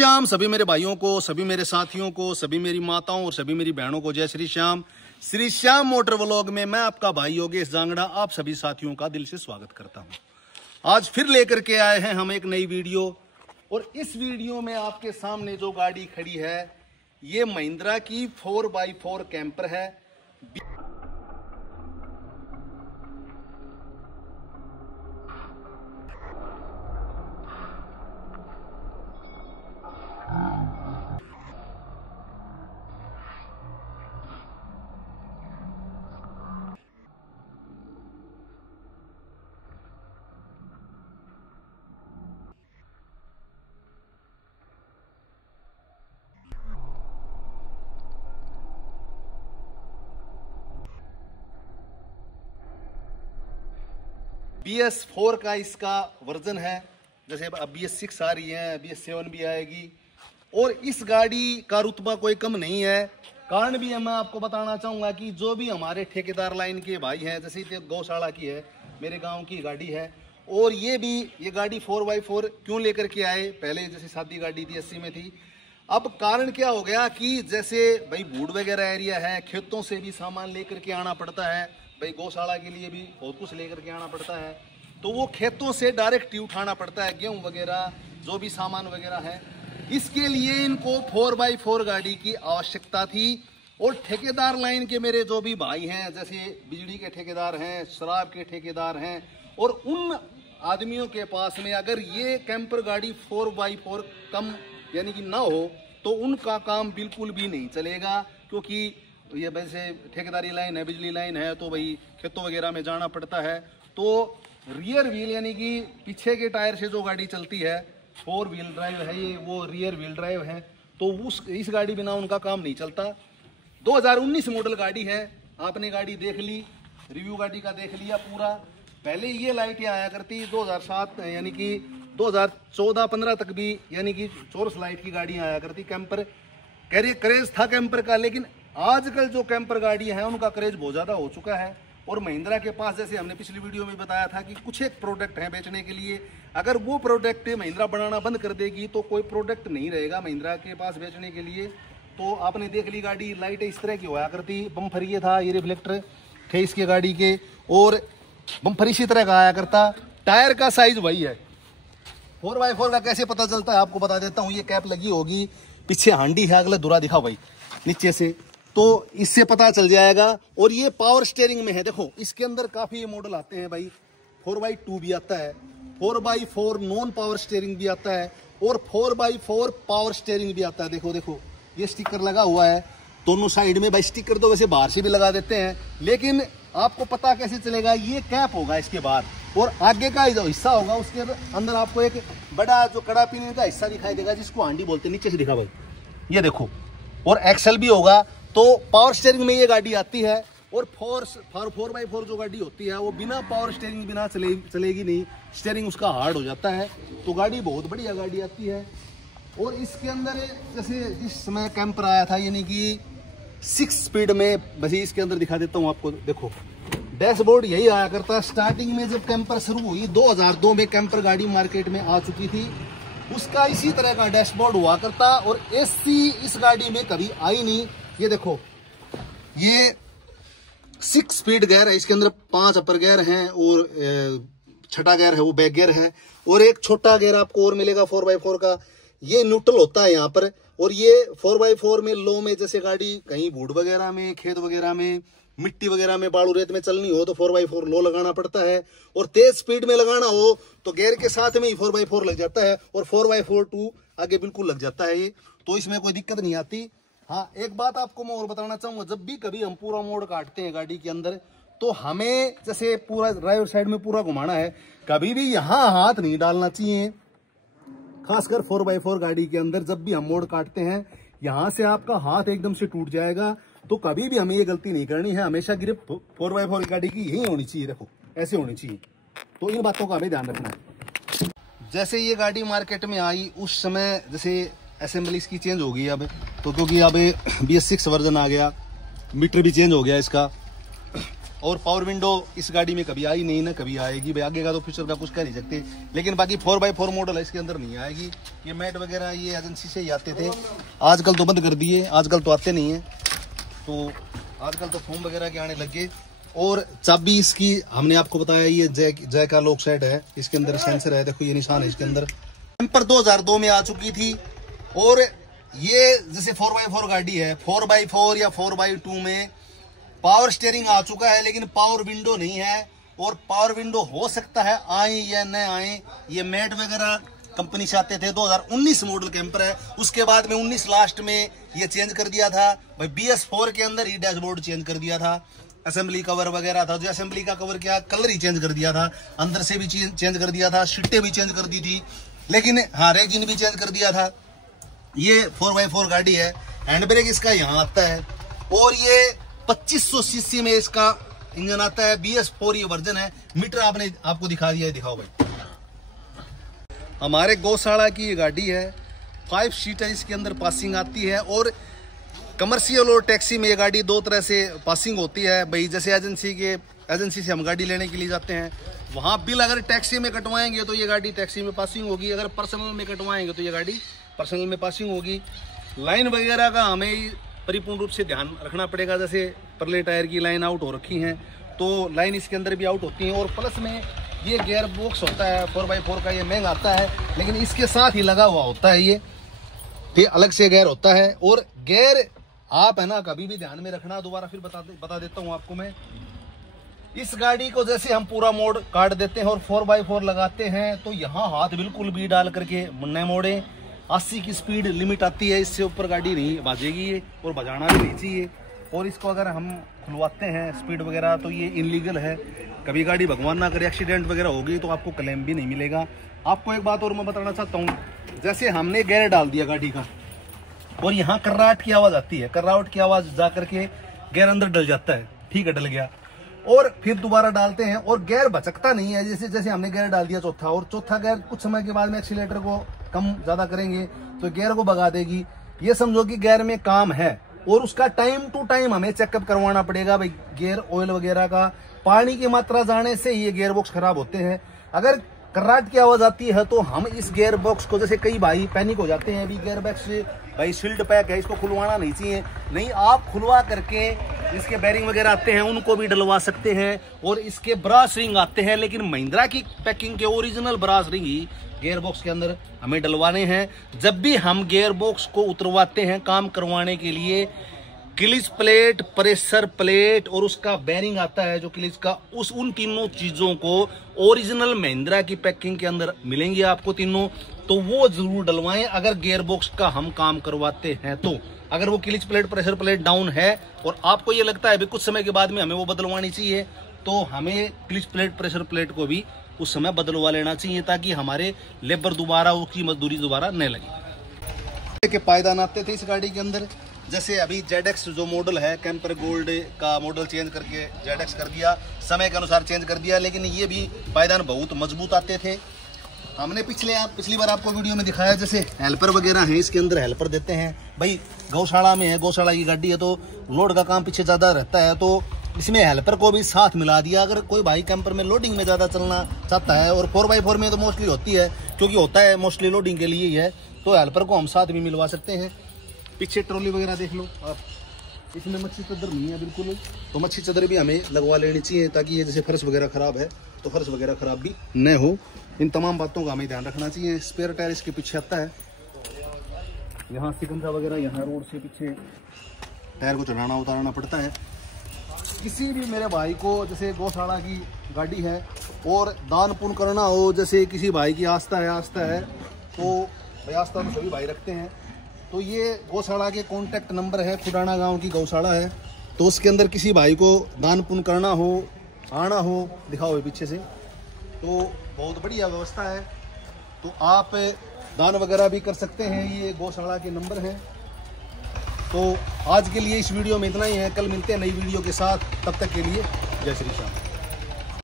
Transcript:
श्याम सभी मेरे भाइयों को, सभी मेरे साथियों को, सभी मेरी माताओं और सभी मेरी बहनों को जय श्री श्याम। श्री श्याम मोटर व्लॉग में मैं आपका भाई योगेश जांगड़ा आप सभी साथियों का दिल से स्वागत करता हूं। आज फिर लेकर के आए हैं हम एक नई वीडियो, और इस वीडियो में आपके सामने जो गाड़ी खड़ी है ये महिंद्रा की 4x4 कैंपर है। BS4 का इसका वर्जन है, जैसे अब BS6 आ रही है, BS7 भी आएगी। और इस गाड़ी का रुतबा कोई कम नहीं है। कारण भी मैं आपको बताना चाहूँगा कि जो भी हमारे ठेकेदार लाइन के भाई हैं, जैसे गौशाला की है, मेरे गांव की गाड़ी है, और ये गाड़ी 4x4 क्यों लेकर के आए। पहले जैसे सादी गाड़ी थी 80 में थी। अब कारण क्या हो गया कि जैसे भाई बूढ़ वगैरह एरिया है, खेतों से भी सामान लेकर के आना पड़ता है, भाई गौशाला के लिए भी बहुत कुछ लेकर के आना पड़ता है, तो वो खेतों से डायरेक्ट ही उठाना पड़ता है, गेहूं वगैरह जो भी सामान वगैरह है। इसके लिए इनको 4x4 गाड़ी की आवश्यकता थी। और ठेकेदार लाइन के मेरे जो भी भाई हैं, जैसे बिजली के ठेकेदार हैं, शराब के ठेकेदार हैं, और उन आदमियों के पास में अगर ये कैंपर गाड़ी 4x4 कम यानी कि ना हो तो उनका काम बिल्कुल भी नहीं चलेगा। क्योंकि ये वैसे ठेकेदारी लाइन है, बिजली लाइन है, तो भाई खेतों वगैरह में जाना पड़ता है। तो रियर व्हील यानी कि पीछे के टायर से जो गाड़ी चलती है, 4 व्हील ड्राइव है ये, वो रियर व्हील ड्राइव है, तो इस गाड़ी बिना उनका काम नहीं चलता। 2019 मॉडल गाड़ी है, आपने गाड़ी देख ली, रिव्यू गाड़ी का देख लिया पूरा। पहले ये लाइटें आया करती 2007 यानी कि 2014-15 तक भी, यानी कि चोरस लाइट की गाड़ियाँ आया करती। कैंपर क्रेज था कैंपर का, लेकिन आजकल जो कैंपर गाड़ी हैं उनका क्रेज बहुत ज़्यादा हो चुका है। और महिंद्रा के पास, जैसे हमने पिछली वीडियो में बताया था कि कुछ एक प्रोडक्ट हैं बेचने के लिए, अगर वो प्रोडक्ट महिंद्रा बनाना बंद कर देगी तो कोई प्रोडक्ट नहीं रहेगा महिंद्रा के पास बेचने के लिए। तो आपने देख ली गाड़ी, लाइट इस तरह की होया करती, बम्फर ये था, ये रिफ्लेक्टर थे इसके गाड़ी के, और बम्फर इसी तरह का आया करता। टायर का साइज वही है। 4x4 का कैसे पता चलता है आपको बता देता हूँ। ये कैप लगी होगी, पीछे हांडी है, अगला धुरा दिखा भाई नीचे से, तो इससे पता चल जाएगा। और ये पावर स्टीयरिंग में है, देखो इसके अंदर काफी मॉडल आते हैं भाई। 4x2 भी आता है, 4x4 नॉन पावर स्टीयरिंग भी आता है, और 4x4 पावर स्टीयरिंग भी आता है। देखो देखो ये स्टिकर लगा हुआ है दोनों साइड में। भाई स्टिकर तो वैसे बाहर से भी लगा देते हैं, लेकिन आपको पता कैसे चलेगा, ये कैप होगा इसके बाद, और आगे का जो हिस्सा होगा उसके अंदर आपको एक बड़ा जो कड़ा पीने का हिस्सा दिखाई देगा, जिसको हांडी बोलते हैं। नीचे से दिखा भाई, ये देखो, और एक्सल भी होगा। तो पावर स्टीयरिंग में ये गाड़ी आती है। और 4x4 जो गाड़ी होती है वो बिना पावर स्टीयरिंग बिना चलेगी नहीं, स्टीयरिंग उसका हार्ड हो जाता है। तो गाड़ी बहुत बढ़िया गाड़ी आती है। और इसके अंदर जैसे जिस समय कैंपर आया था, यानी कि 6 स्पीड में, बस इसके अंदर दिखा देता हूँ आपको। देखो डैशबोर्ड यही आया करता। स्टार्टिंग में जब कैंपर शुरू हुई 2002 में कैंपर गाड़ी मार्केट में आ चुकी थी, उसका इसी तरह का डैशबोर्ड हुआ करता। और एसी इस गाड़ी में कभी आई नहीं। ये देखो, ये 6 स्पीड गियर है, इसके अंदर 5 अपर गियर हैं, और छठा गियर है वो बैक गियर है, और एक छोटा गियर आपको और मिलेगा 4x4 का। ये न्यूट्रल होता है यहाँ पर। और ये 4x4 में लो में, जैसे गाड़ी कहीं बूढ़ वगैरह में, खेत वगैरह में, मिट्टी वगैरह में, बालू रेत में चलनी हो तो 4x4 लो लगाना पड़ता है। और तेज स्पीड में लगाना हो तो गियर के साथ में ही 4x4 लग जाता है, और 4x4 2 आगे बिल्कुल लग जाता है ये, तो इसमें कोई दिक्कत नहीं आती। हाँ, एक बात आपको मैं और बताना चाहूंगा, जब भी कभी हम पूरा मोड़ काटते हैं गाड़ी के अंदर, तो हमें जैसे पूरा ड्राइवर साइड में पूरा घुमाना है, कभी भी यहाँ हाथ नहीं डालना चाहिए। खासकर 4x4 गाड़ी के अंदर जब भी हम मोड़ काटते हैं, यहाँ से आपका हाथ एकदम से टूट जाएगा। तो कभी भी हमें ये गलती नहीं करनी है। हमेशा ग्रिप 4x4 गाड़ी की यही होनी चाहिए, देखो ऐसे होनी चाहिए। तो इन बातों का हमें ध्यान रखना है। जैसे ये गाड़ी मार्केट में आई उस समय जैसे असेंबली इसकी चेंज हो गई अब, तो क्योंकि अब BS6 वर्जन आ गया, मीटर भी चेंज हो गया इसका। और पावर विंडो इस गाड़ी में कभी आई नहीं ना कभी आएगी भाई, आगे का तो फ्यूचर का कुछ कह नहीं सकते, लेकिन बाकी 4x4 मॉडल है इसके अंदर नहीं आएगी। ये मैट वगैरह ये एजेंसी से ही आते थे, आजकल तो बंद कर दिए, आजकल तो आते नहीं है, तो आजकल तो फोम वगैरह के आने लग गए। और चाबी इसकी हमने आपको बताया ये जय का लॉक सेट है, इसके अंदर सेंसर है, देखो ये निशान है इसके अंदर। टेम्पर 2002 में आ चुकी थी। और ये जैसे 4x4 गाड़ी है, 4x4 या 4x2 में पावर स्टीयरिंग आ चुका है, लेकिन पावर विंडो नहीं है। और पावर विंडो हो सकता है आए या न आए, ये मैट वगैरह कंपनी से आते थे। 2019 मॉडल कैंपर है, उसके बाद में 19 लास्ट में ये चेंज कर दिया था भाई, BS4 के अंदर ही डैशबोर्ड चेंज कर दिया था, असेंबली कवर वगैरह था, जो असेंबली का कवर क्या कलर ही चेंज कर दिया था, अंदर से भी चेंज कर दिया था, सीटें भी चेंज कर दी थी, लेकिन हाँ रेजिन भी चेंज कर दिया था। ये 4x4 गाड़ी है, हैंड ब्रेक इसका यहाँ आता है, और ये 2500 सीसी में इसका इंजन आता है, BS4 ये वर्जन है। मीटर आपने आपको दिखा दिया है, दिखाओ भाई। हमारे गौशाला की ये गाड़ी है, 5 सीटर इसके अंदर पासिंग आती है। और कमर्शियल और टैक्सी में ये गाड़ी दो तरह से पासिंग होती है भाई, जैसे एजेंसी से हम गाड़ी लेने के लिए जाते हैं, वहाँ बिल अगर टैक्सी में कटवाएंगे तो ये गाड़ी टैक्सी में पासिंग होगी, अगर पर्सनल में कटवाएंगे तो ये गाड़ी पर्सनल में पासिंग होगी। लाइन वगैरह का हमें परिपूर्ण रूप से ध्यान रखना पड़ेगा, जैसे परले टायर की लाइन आउट हो रखी है तो लाइन इसके अंदर भी आउट होती है। और प्लस में ये गियर बॉक्स होता है 4x4 का, ये महंगा आता है, लेकिन इसके साथ ही लगा हुआ होता है, ये फिर अलग से गियर होता है। और गियर आप है ना कभी भी ध्यान में रखना, दोबारा फिर बता देता हूँ आपको मैं। इस गाड़ी को जैसे हम पूरा मोड़ काट देते हैं और 4x4 लगाते हैं तो यहाँ हाथ बिल्कुल भी डाल करके मुन्ने मोड़े, 80 की स्पीड लिमिट आती है, इससे ऊपर गाड़ी नहीं भाजेगी ये, और बजाना भी नहीं चाहिए। और इसको अगर हम खुलवाते हैं स्पीड वगैरह तो ये इनलीगल है, कभी गाड़ी भगवान ना करे एक्सीडेंट वगैरह होगी तो आपको क्लेम भी नहीं मिलेगा। आपको एक बात और मैं बताना चाहता हूँ, जैसे हमने गियर डाल दिया गाड़ी का और यहाँ कर्राहट की आवाज़ आती है, कर्राहट की आवाज़ जा करके गियर अंदर डल जाता है, ठीक है डल गया, और फिर दोबारा डालते हैं और गियर भचकता नहीं है। जैसे हमने गियर डाल दिया चौथा, और चौथा गियर कुछ समय के बाद में एक्सीलेटर को कम ज्यादा करेंगे तो गियर को भगा देगी। ये समझो कि गियर में काम है, और उसका टाइम टू टाइम हमें चेकअप करवाना पड़ेगा भाई, गियर ऑयल वगैरह का। पानी की मात्रा जाने से ये गियर बॉक्स खराब होते हैं। अगर कर्राहट की आवाज आती है तो हम इस गियर बॉक्स को, जैसे कई भाई पैनिक हो जाते हैं, अभी गियर बॉक्स भाई सील्ड पैक है, इसको खुलवाना नहीं चाहिए, नहीं आप खुलवा करके इसके बैरिंग वगैरह आते हैं उनको भी डलवा सकते हैं, और इसके ब्रास रिंग आते हैं, लेकिन महिंद्रा की पैकिंग के ओरिजिनल ब्रास रिंग ही गियर बॉक्स के अंदर हमें डलवाने हैं। जब भी हम गियर बॉक्स को उतरवाते हैं काम करवाने के लिए, क्लिच प्लेट, प्रेशर प्लेट और उसका बैरिंग आता है जो क्लिच का, उन तीनों चीजों को ओरिजिनल महिंद्रा की पैकिंग के अंदर मिलेंगी आपको तीनों, तो वो जरूर डलवाएं अगर गियर बॉक्स का हम काम करवाते हैं तो। अगर वो clutch plate pressure plate down है और आपको ये लगता है भी कुछ समय के बाद में हमें वो बदलवानी चाहिए, तो हमें क्लिच प्लेट प्रेशर प्लेट को भी उस समय बदलवा लेना चाहिए, ताकि हमारे लेबर दोबारा उसकी मजदूरी दोबारा न लगे। के पायदान आते थे इस गाड़ी के अंदर, जैसे अभी ZX जो मॉडल है, कैंपर गोल्ड का मॉडल चेंज करके ZX कर दिया, समय के अनुसार चेंज कर दिया, लेकिन ये भी पायदान बहुत मजबूत आते थे। हमने पिछली बार आपको वीडियो में दिखाया, जैसे हेल्पर वगैरह है इसके अंदर, हेल्पर देते हैं भाई, गौशाला में है, गौशाला की गाड़ी है तो लोड का काम पीछे ज़्यादा रहता है, तो इसमें हेल्पर को भी साथ मिला दिया। अगर कोई भाई कैंपर में लोडिंग में ज़्यादा चलना चाहता है, और 4x4 में तो मोस्टली होती है, क्योंकि होता है मोस्टली लोडिंग के लिए ही है, तो हेल्पर को हम साथ भी मिलवा सकते हैं। पीछे ट्रॉली वगैरह देख लो आप, इसमें मच्छी चदर नहीं है बिल्कुल, तो मच्छी चदर भी हमें लगवा लेनी चाहिए, ताकि ये जैसे फर्श वगैरह खराब है तो फर्श वगैरह खराब भी न हो। इन तमाम बातों का हमें ध्यान रखना चाहिए। स्पेयर टायर इसके पीछे आता है, यहाँ सिकंजा वगैरह, यहाँ रोड से पीछे टायर को चढ़ाना उतारना पड़ता है। किसी भी मेरे भाई को जैसे गौशाला की गाड़ी है और दान पुण्य करना हो, जैसे किसी भाई की आस्था है तो भाई आस्था तो सभी भाई रखते हैं, तो ये गौशाला के कॉन्टैक्ट नंबर है, खुडाना गांव की गौशाला है, तो उसके अंदर किसी भाई को दान पुण्य करना हो, आना हो, दिखाओ पीछे से, तो बहुत बढ़िया व्यवस्था है, तो आप दान वगैरह भी कर सकते हैं। ये गौशाला के नंबर हैं। तो आज के लिए इस वीडियो में इतना ही है, कल मिलते हैं नई वीडियो के साथ, तब तक के लिए जय श्री राम।